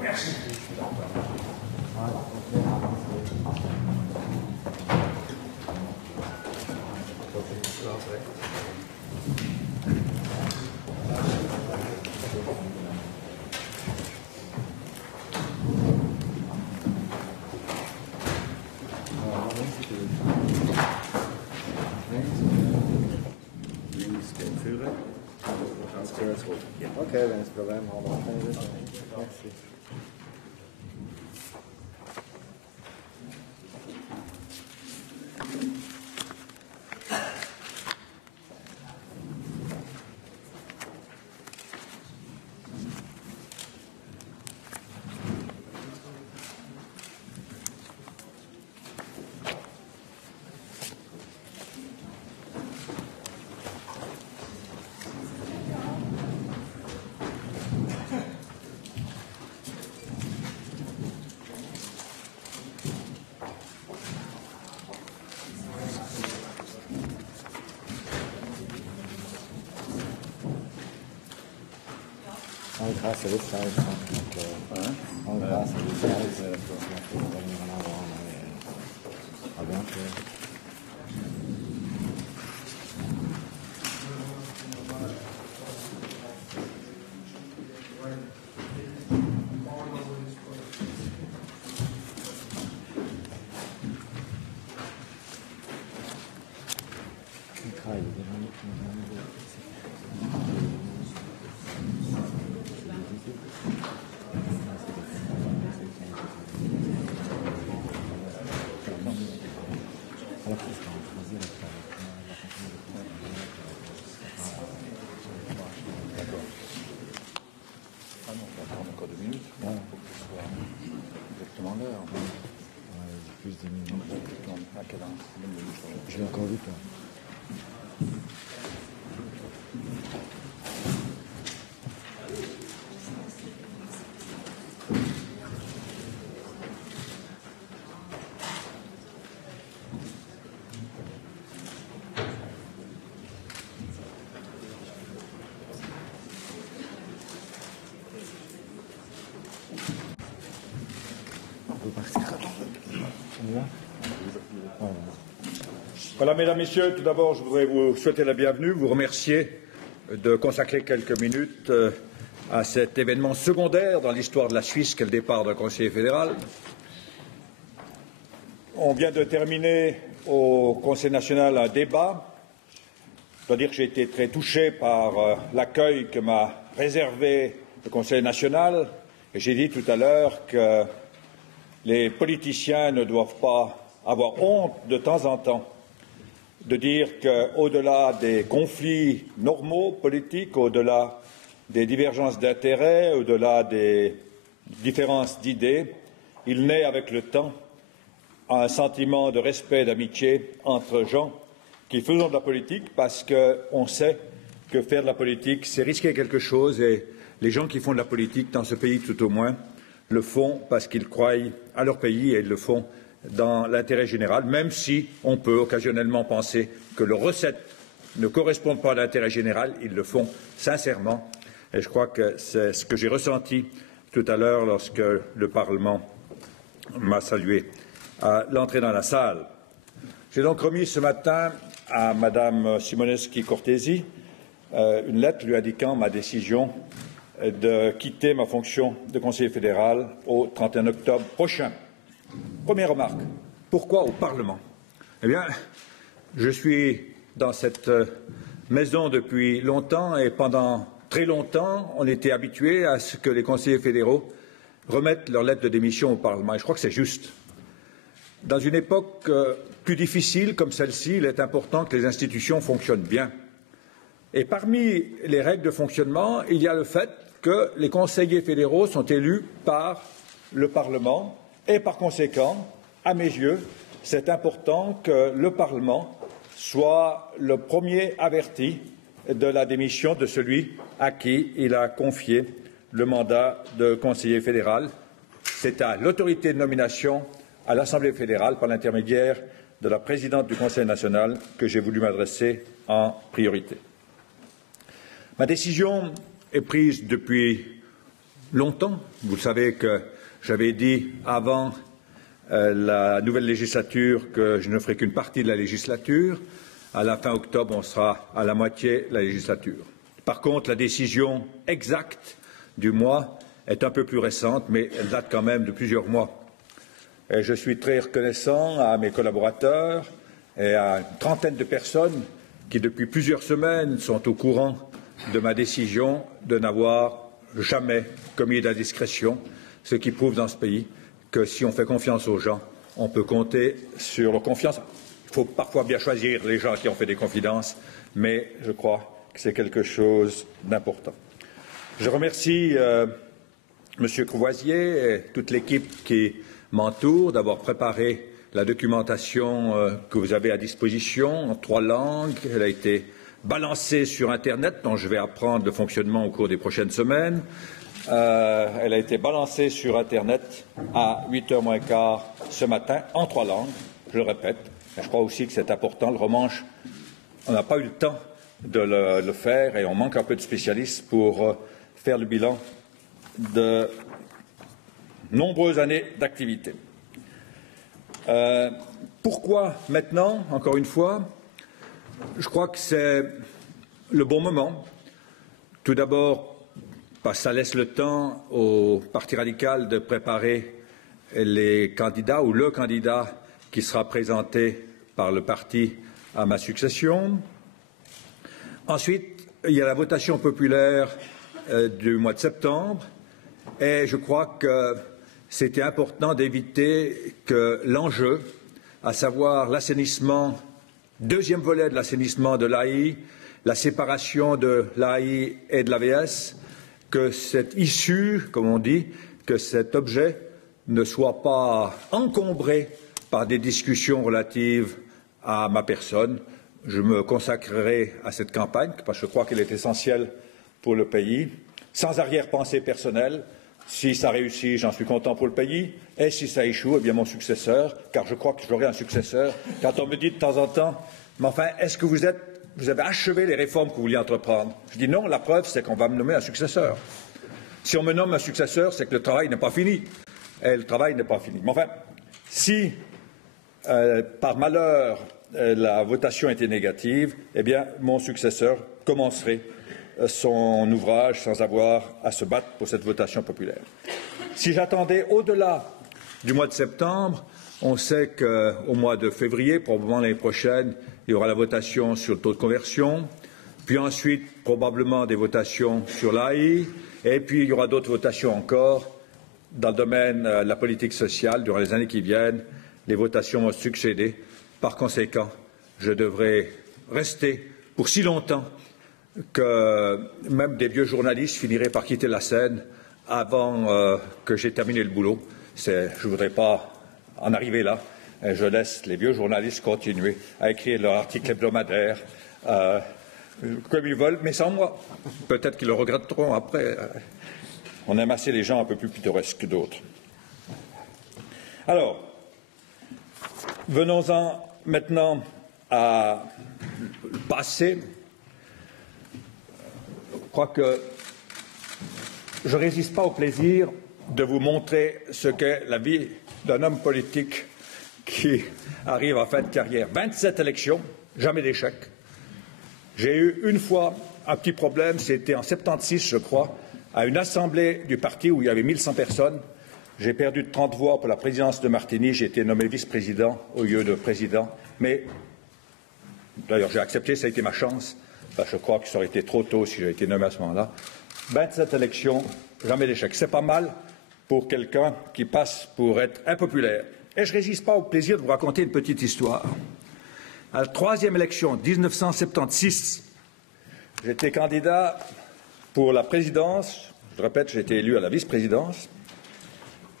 Merci. Ok, ben c'est problème, on va faire. Merci. Grâce à l'Espagne, grâce à l'Espagne, à bientôt. Je l'ai encore vu, toi. Voilà, mesdames, messieurs, tout d'abord, je voudrais vous souhaiter la bienvenue, vous remercier de consacrer quelques minutes à cet événement secondaire dans l'histoire de la Suisse qu'est le départ d'un conseiller fédéral. On vient de terminer au Conseil national un débat. Je dois dire que j'ai été très touché par l'accueil que m'a réservé le Conseil national. Et j'ai dit tout à l'heure que les politiciens ne doivent pas avoir honte de temps en temps de dire qu'au-delà des conflits normaux politiques, au-delà des divergences d'intérêts, au-delà des différences d'idées, il naît avec le temps un sentiment de respect et d'amitié entre gens qui faisons de la politique parce qu'on sait que faire de la politique, c'est risquer quelque chose et les gens qui font de la politique, dans ce pays tout au moins, le font parce qu'ils croient à leur pays et ils le font dans l'intérêt général, même si on peut occasionnellement penser que leurs recettes ne correspondent pas à l'intérêt général, ils le font sincèrement. Et je crois que c'est ce que j'ai ressenti tout à l'heure lorsque le Parlement m'a salué à l'entrée dans la salle. J'ai donc remis ce matin à Madame Simoneschi-Cortesi une lettre lui indiquant ma décision de quitter ma fonction de conseiller fédéral au 31 octobre prochain. Première remarque, pourquoi au Parlement? Eh bien, je suis dans cette maison depuis longtemps et pendant très longtemps, on était habitué à ce que les conseillers fédéraux remettent leur lettre de démission au Parlement. Et je crois que c'est juste. Dans une époque plus difficile comme celle-ci, il est important que les institutions fonctionnent bien. Et parmi les règles de fonctionnement, il y a le fait que les conseillers fédéraux sont élus par le Parlement et par conséquent, à mes yeux, c'est important que le Parlement soit le premier averti de la démission de celui à qui il a confié le mandat de conseiller fédéral. C'est à l'autorité de nomination à l'Assemblée fédérale, par l'intermédiaire de la présidente du Conseil national, que j'ai voulu m'adresser en priorité. Ma décision est prise depuis longtemps. Vous savez que j'avais dit avant la nouvelle législature que je ne ferai qu'une partie de la législature. À la fin octobre, on sera à la moitié de la législature. Par contre, la décision exacte du mois est un peu plus récente, mais elle date quand même de plusieurs mois. Et je suis très reconnaissant à mes collaborateurs et à une trentaine de personnes qui, depuis plusieurs semaines, sont au courant de ma décision de n'avoir jamais commis d'indiscrétion, ce qui prouve dans ce pays que si on fait confiance aux gens, on peut compter sur leur confiance. Il faut parfois bien choisir les gens qui ont fait des confidences, mais je crois que c'est quelque chose d'important. Je remercie M. Courvoisier et toute l'équipe qui m'entoure d'avoir préparé la documentation que vous avez à disposition en 3 langues. Elle a été balancée sur Internet, dont je vais apprendre le fonctionnement au cours des prochaines semaines. Elle a été balancée sur Internet à 8h moins quart ce matin en 3 langues, je le répète. Je crois aussi que c'est important. Le romanche, on n'a pas eu le temps de le faire et on manque un peu de spécialistes pour faire le bilan de nombreuses années d'activité. Pourquoi maintenant, encore une fois? Je crois que c'est le bon moment. Tout d'abord, parce que ça laisse le temps au Parti radical de préparer les candidats ou le candidat qui sera présenté par le parti à ma succession. Ensuite, il y a la votation populaire du mois de septembre et je crois que c'était important d'éviter que l'enjeu, à savoir l'assainissement, deuxième volet de l'assainissement de l'AI, la séparation de l'AI et de l'AVS, que cette issue, comme on dit, que cet objet ne soit pas encombré par des discussions relatives à ma personne. Je me consacrerai à cette campagne parce que je crois qu'elle est essentielle pour le pays, sans arrière-pensée personnelle. Si ça réussit, j'en suis content pour le pays. Et si ça échoue, eh bien mon successeur, car je crois que j'aurai un successeur. Quand on me dit de temps en temps, mais enfin, est-ce que vous avez achevé les réformes que vous vouliez entreprendre? Je dis non, la preuve, c'est qu'on va me nommer un successeur. Si on me nomme un successeur, c'est que le travail n'est pas fini. Et le travail n'est pas fini. Mais enfin, si, par malheur, la votation était négative, eh bien, mon successeur commencerait son ouvrage sans avoir à se battre pour cette votation populaire. Si j'attendais au-delà du mois de septembre, on sait qu'au mois de février, probablement l'année prochaine, il y aura la votation sur le taux de conversion, puis ensuite probablement des votations sur l'AI, et puis il y aura d'autres votations encore dans le domaine de la politique sociale durant les années qui viennent. Les votations vont succéder. Par conséquent, je devrais rester pour si longtemps que même des vieux journalistes finiraient par quitter la scène avant que j'ai terminé le boulot. Je ne voudrais pas en arriver là. Je laisse les vieux journalistes continuer à écrire leur article hebdomadaire comme ils veulent, mais sans moi. Peut-être qu'ils le regretteront après. On aime assez les gens un peu plus pittoresques que d'autres. Alors, venons-en maintenant à le passé. Je crois que je ne résiste pas au plaisir de vous montrer ce qu'est la vie d'un homme politique qui arrive en fin de carrière. 27 élections, jamais d'échec. J'ai eu une fois un petit problème, c'était en 76, je crois, à une assemblée du parti où il y avait 1100 personnes. J'ai perdu de 30 voix pour la présidence de Martigny. J'ai été nommé vice-président au lieu de président. Mais, d'ailleurs, j'ai accepté, ça a été ma chance. Je crois que ça aurait été trop tôt si j'avais été nommé à ce moment-là. 27 élections, jamais d'échec. C'est pas mal pour quelqu'un qui passe pour être impopulaire. Et je ne résiste pas au plaisir de vous raconter une petite histoire. À la 3e élection, 1976, j'étais candidat pour la présidence. Je répète, j'ai été élu à la vice-présidence.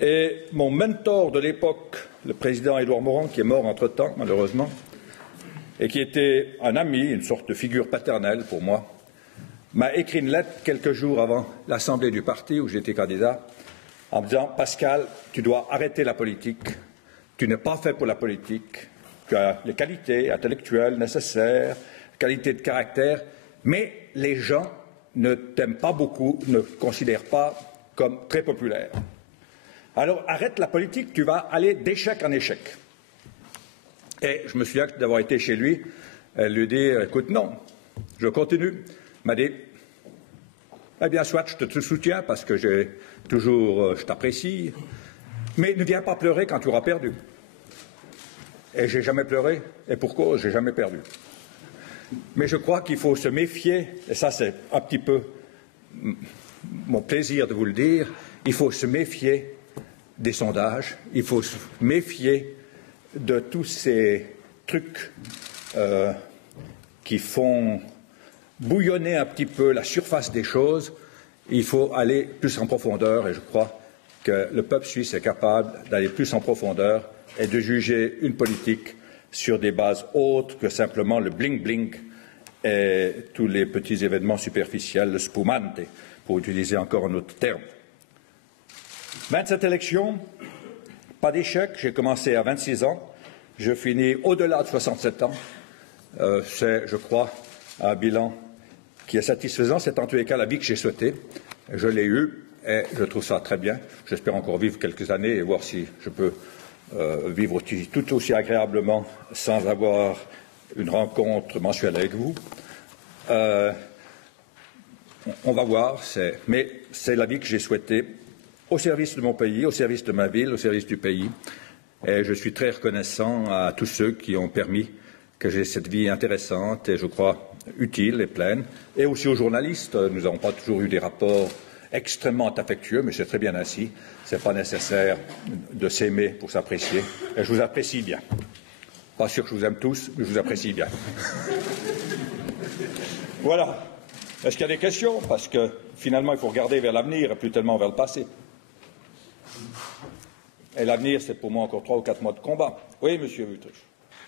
Et mon mentor de l'époque, le président Édouard Morand, qui est mort entre-temps, malheureusement, et qui était un ami, une sorte de figure paternelle pour moi, m'a écrit une lettre quelques jours avant l'assemblée du parti où j'étais candidat, en me disant « Pascal, tu dois arrêter la politique, tu n'es pas fait pour la politique, tu as les qualités intellectuelles nécessaires, qualités de caractère, mais les gens ne t'aime pas beaucoup, ne considère pas comme très populaire. Alors arrête la politique, tu vas aller d'échec en échec. Et je me souviens d'avoir été chez lui, elle lui dit, écoute, non, je continue. Il m'a dit, eh bien, soit je te soutiens parce que je t'apprécie, mais ne viens pas pleurer quand tu auras perdu. Et j'ai jamais pleuré, et pour cause, j'ai jamais perdu. Mais je crois qu'il faut se méfier, et ça c'est un petit peu mon plaisir de vous le dire, il faut se méfier des sondages, il faut se méfier de tous ces trucs qui font bouillonner un petit peu la surface des choses. Il faut aller plus en profondeur et je crois que le peuple suisse est capable d'aller plus en profondeur et de juger une politique sur des bases autres que simplement le bling-bling et tous les petits événements superficiels, le spumante, pour utiliser encore un autre terme. 27 élections, pas d'échec. J'ai commencé à 26 ans. Je finis au-delà de 67 ans. C'est, je crois, un bilan qui est satisfaisant. C'est en tous les cas la vie que j'ai souhaitée. Je l'ai eue et je trouve ça très bien. J'espère encore vivre quelques années et voir si je peux vivre tout aussi agréablement sans avoir une rencontre mensuelle avec vous. On va voir, mais c'est la vie que j'ai souhaitée au service de mon pays, au service de ma ville, au service du pays. Et je suis très reconnaissant à tous ceux qui ont permis que j'ai cette vie intéressante et, je crois, utile et pleine. Et aussi aux journalistes. Nous n'avons pas toujours eu des rapports extrêmement affectueux, mais c'est très bien ainsi. Ce n'est pas nécessaire de s'aimer pour s'apprécier. Et je vous apprécie bien. Pas sûr que je vous aime tous, mais je vous apprécie bien. Voilà. Est-ce qu'il y a des questions? Parce que finalement, il faut regarder vers l'avenir et plus tellement vers le passé. Et l'avenir, c'est pour moi encore 3 ou 4 mois de combat. Oui, Monsieur Wüthrich.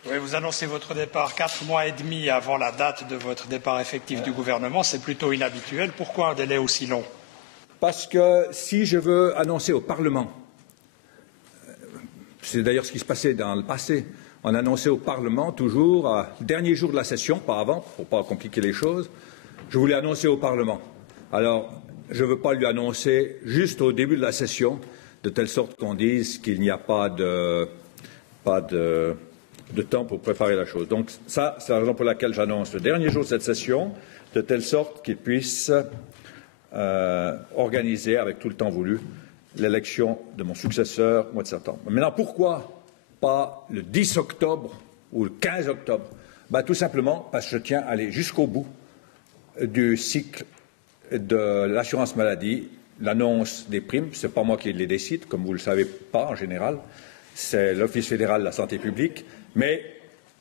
Oui, vous annoncez votre départ 4 mois et demi avant la date de votre départ effectif du gouvernement. C'est plutôt inhabituel. Pourquoi un délai aussi long? Parce que si je veux annoncer au Parlement, c'est d'ailleurs ce qui se passait dans le passé, on annonçait au Parlement toujours, au dernier jour de la session, pas avant, pour ne pas compliquer les choses, je voulais annoncer au Parlement. Alors, je ne veux pas lui annoncer juste au début de la session, de telle sorte qu'on dise qu'il n'y a pas de temps pour préparer la chose. Donc ça, c'est la raison pour laquelle j'annonce le dernier jour de cette session, de telle sorte qu'il puisse organiser, avec tout le temps voulu, l'élection de mon successeur au mois de septembre. Maintenant, pourquoi pas le 10 octobre ou le 15 octobre? Tout simplement parce que je tiens à aller jusqu'au bout du cycle de l'assurance maladie. L'annonce des primes, ce n'est pas moi qui les décide, comme vous ne le savez pas en général, c'est l'Office fédéral de la santé publique, mais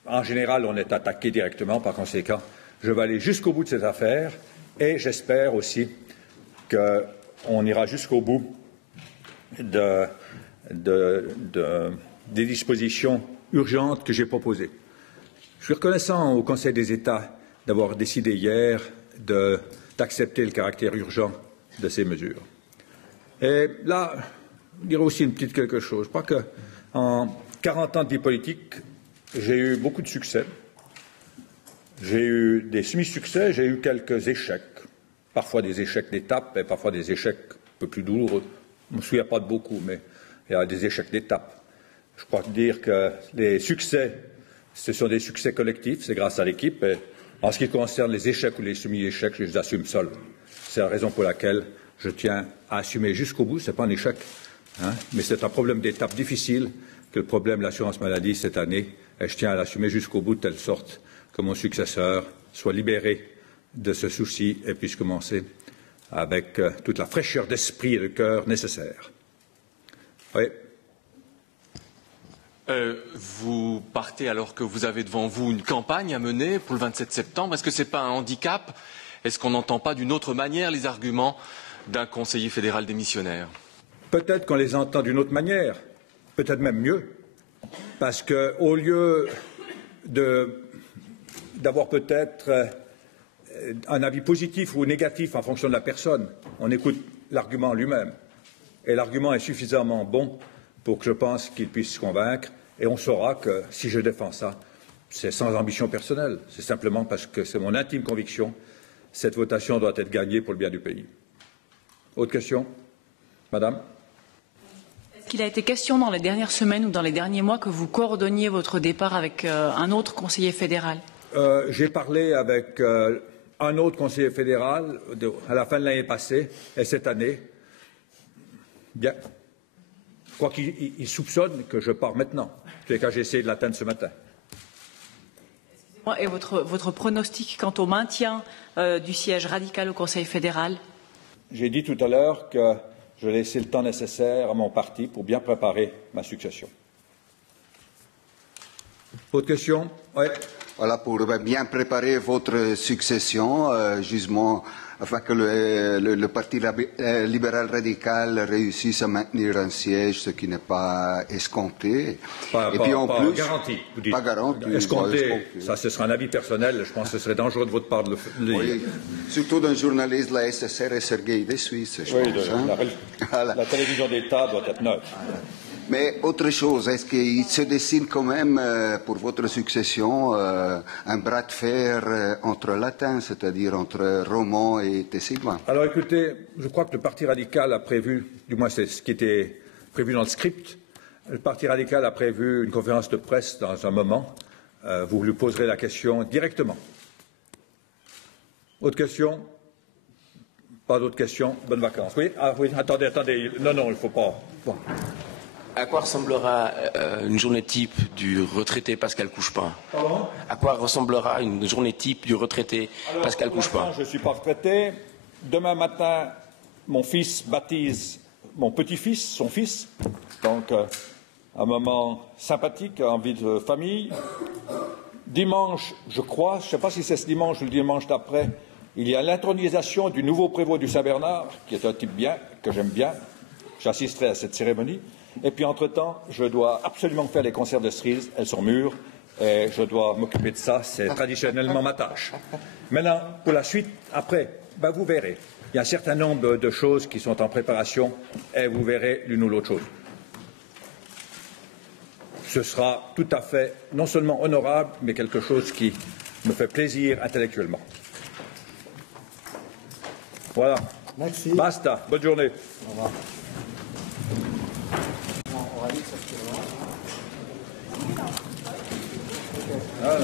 en général, on est attaqué directement. Par conséquent, je vais aller jusqu'au bout de cette affaire et j'espère aussi qu'on ira jusqu'au bout des dispositions urgentes que j'ai proposées. Je suis reconnaissant au Conseil des États d'avoir décidé hier d'accepter le caractère urgent de ces mesures. Et là, je dirais aussi une petite quelque chose. Je crois qu'en 40 ans de vie politique, j'ai eu beaucoup de succès. J'ai eu des semi-succès, j'ai eu quelques échecs. Parfois des échecs d'étape et parfois des échecs un peu plus douloureux. Je ne me souviens pas de beaucoup, mais il y a des échecs d'étape. Je crois dire que les succès, ce sont des succès collectifs, c'est grâce à l'équipe. Et en ce qui concerne les échecs ou les semi-échecs, je les assume seul. C'est la raison pour laquelle je tiens à assumer jusqu'au bout. Ce n'est pas un échec, mais c'est un problème d'étape difficile que le problème de l'assurance maladie cette année. Et je tiens à l'assumer jusqu'au bout de telle sorte que mon successeur soit libéré de ce souci et puisse commencer avec toute la fraîcheur d'esprit et de cœur nécessaire. Oui. Vous partez alors que vous avez devant vous une campagne à mener pour le 27 septembre. Est-ce que ce n'est pas un handicap? Est-ce qu'on n'entend pas d'une autre manière les arguments d'un conseiller fédéral démissionnaire? Peut-être qu'on les entend d'une autre manière, peut-être même mieux, parce qu'au lieu d'avoir peut-être un avis positif ou négatif en fonction de la personne, on écoute l'argument lui-même. Et l'argument est suffisamment bon pour que je pense qu'il puisse se convaincre. Et on saura que si je défends ça, c'est sans ambition personnelle. C'est simplement parce que c'est mon intime conviction cette votation doit être gagnée pour le bien du pays. Autre question, Madame? Est-ce qu'il a été question dans les dernières semaines ou dans les derniers mois que vous coordonniez votre départ avec un autre conseiller fédéral? J'ai parlé avec un autre conseiller fédéral à la fin de l'année passée et cette année. Bien. Je crois qu'il soupçonne que je pars maintenant. C'est quand j'ai essayé de l'atteindre ce matin. Et votre pronostic quant au maintien du siège radical au Conseil fédéral? J'ai dit tout à l'heure que je laissais le temps nécessaire à mon parti pour bien préparer ma succession. Autre question? Oui. Voilà, pour bien préparer votre succession, justement, afin que le Parti libéral radical réussisse à maintenir un siège, ce qui n'est pas escompté. Pas garanti, vous dites. Pas garanti. Escompté, ça, ce sera un avis personnel. Je pense que ce serait dangereux de votre part de le dire. Oui, surtout d'un journaliste de la SSR et Sergueï de Suisse, je pense. La télévision d'État doit être neutre. Mais autre chose, est-ce qu'il se dessine quand même pour votre succession un bras de fer entre latins, c'est-à-dire entre Romand et Tessigman? Alors écoutez, je crois que le Parti radical a prévu, du moins c'est ce qui était prévu dans le script, le Parti radical a prévu une conférence de presse dans un moment. Vous lui poserez la question directement. Autre question? Pas d'autres questions? Bonnes vacances. Oui, oui, attendez. Non, il ne faut pas. Bon. À quoi ressemblera une journée type du retraité Pascal Couchepin? Pardon? À quoi ressemblera une journée type du retraité Pascal Couchepin? Je ne suis pas retraité. Demain matin, mon fils baptise mon petit-fils, son fils. Donc, un moment sympathique, en vie de famille. Dimanche, je crois, je ne sais pas si c'est ce dimanche ou le dimanche d'après, il y a l'intronisation du nouveau prévôt du Saint-Bernard, qui est un type bien, que j'aime bien. J'assisterai à cette cérémonie. Et puis, entre-temps, je dois absolument faire les concerts de cerises. Elles sont mûres et je dois m'occuper de ça. C'est traditionnellement ma tâche. Maintenant, pour la suite, après, vous verrez. Il y a un certain nombre de choses qui sont en préparation et vous verrez l'une ou l'autre chose. Ce sera tout à fait, non seulement honorable, mais quelque chose qui me fait plaisir intellectuellement. Voilà. Merci. Basta. Bonne journée. Au revoir. On va aller sur ce Ah,